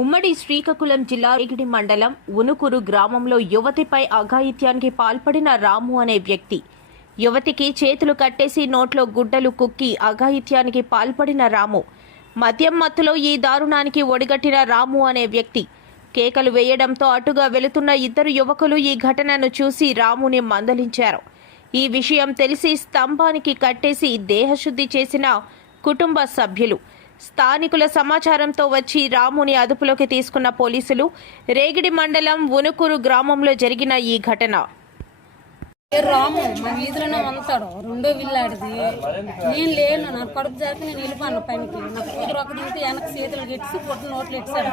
ఉమ్మడి శ్రీకాకుళం జిల్లా రేగిడి మండలం ఉనుకురు గ్రామంలో యువతిపై అఘాయిత్యానికి పాల్పడిన రాము అనే వ్యక్తి. యువతికి చేతులు కట్టేసి నోట్లో గుడ్డలు కుక్కి అఘాయిత్యానికి పాల్పడిన రాము. మద్యం మత్తులో ఈ దారుణానికి ఒడిగట్టిన రాము అనే వ్యక్తి. కేకలు వేయడంతో అటుగా వెళుతున్న ఇద్దరు యువకులు ఈ ఘటనను చూసి రాముని మందలించారు. ఈ విషయం తెలిసి స్తంభానికి కట్టేసి దేహశుద్ధి చేసిన కుటుంబ సభ్యులు. స్థానికుల సమాచారంతో వచ్చి రాముని అదుపులోకి తీసుకున్న పోలీసులు రేగిడి మండలం ఉనుకూరు గ్రామంలో జరిగిన ఈ ఘటన. రాము మా వీధిలోనే ఉంటాడు. రెండో విల్లాడిది. నేను లేను. నా కడుపు జారికి నేను వెళ్ళిపోను పనికి. నా కూతురు ఒక దింటి వెనక చేతులు గెట్టి పొట్టు నోట్లు ఎట్టాడు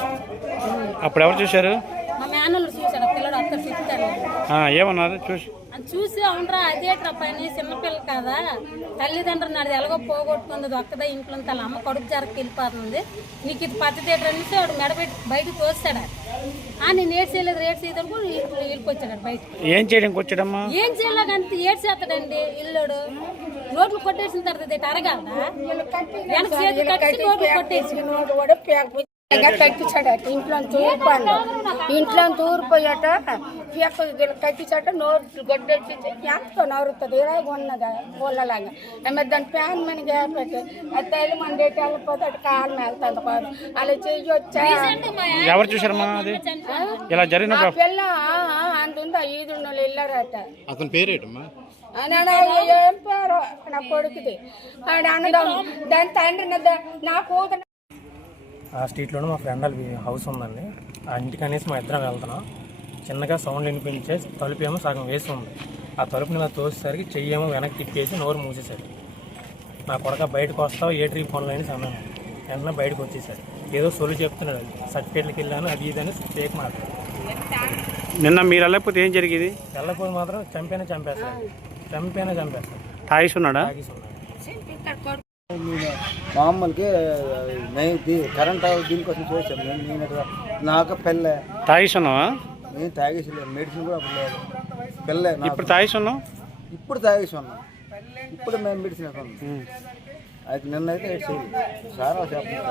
అప్పుడు ఎవరు చూశారు? మా మేనల్ని చూశాడు. పిల్లడు అక్కడ చెప్తాడు ఆ, ఏమన్నారు? చూసి చూసి అవునరా అదేట్రా పని చిన్నపిల్ల కదా? తల్లిదండ్రులు నాది ఎలాగో పోగొట్టుకుంది ఒక్కదా ఇంట్లో. వాళ్ళ అమ్మ కడుపు జరగకి వెళ్ళిపోతుంది. నీకు ఇది పద్ధతి ఏంటనేసి వాడు మెడబెట్టి బయటకు తోస్తాడు ఆ నేను ఏడ్ చేయలేదు రేట్ చేయదని కూడా వెళ్ళిపోచ్చాడు బయటకు. ఏం చేయడానికి వచ్చాడమ్మా? ఏం ఏడు చేస్తాడండి ఇల్లుడు. నోట్లు కొట్టేసిన తర్వాత ఇది అరగాలదా వెనక చేతి కట్టి నోట్లు కొట్టేసి. కట్టించాడట ఇంట్లో తూర్పాను ఇంట్లో తూర్పోయాట కట్టించాట. నోరు గడ్డెట్టి ఎంతో నవ్వుతుంది. ఇలా ఉన్నదా పూలలాగా ఆమె దాని ఫ్యాన్ మన గ్యాపెట్టి అది తల్లి మన డేట్ వెళ్ళిపోతే అటు కాలు వెళ్తుంది కాదు అలా చెయ్యి వచ్చా. ఎవరు చూశారమ్మా అది? ఇలా జరిగిన ఆ పిల్ల అందుందా ఈదు వాళ్ళు వెళ్ళారట. అతని పేరేటమ్మా? ఏం పేరు? నా కొడుకుది. ఆడ అన్నదాం దాని తండ్రి నా- నా కూతురు ఆ స్ట్రీట్లోనే మా ఫ్రెండ్ వాళ్ళ హౌస్ ఉందండి. ఆ ఇంటికి అనేసి మా ఇద్దరం వెళ్తున్నాం. చిన్నగా సౌండ్ వినిపించే తలుపు ఏమో సగం వేసి ఉంది. ఆ తలుపుని ఇలా తోసేసరికి చెయ్యి ఏమో వెనక్కి తిప్పేసి నోరు మూసేశాడు. నా కొడక బయటకు వస్తావు ఏ ట్రీ పనులు అని అన్నాను వెంటనే బయటకు వచ్చేసాడు ఏదో సొలు చెప్తున్నాడు అది. సర్టిఫికేట్లకి వెళ్ళాను అది ఇది అని ఫేక్ మాట్లాడు నిన్న మీరు వెళ్ళకపోతే ఏం జరిగేది? వెళ్ళకపోతే మాత్రం చంపేనే చంపేస్తాడు. చంపేనే చంపేస్తాడు. తాగిసి ఉన్నాడా? తాగేసి ఉన్నాడు. మామూలుకి మేము దీ- కరెంట్ దీనికోసం చేసాం నేను నేను నాకు పెళ్ళే. తాగిసి ఉన్నావా నేను తాగేసి లేదు మెడిసిన్ కూడా అప్పుడు లేదు. పెళ్ళే. ఇప్పుడు తాగిసి ఉన్నావు ఇప్పుడు తాగేసి ఉన్నాం ఇప్పుడు మేము మెడిసిన్ అది నిన్నైతే చాలా చెప్పండి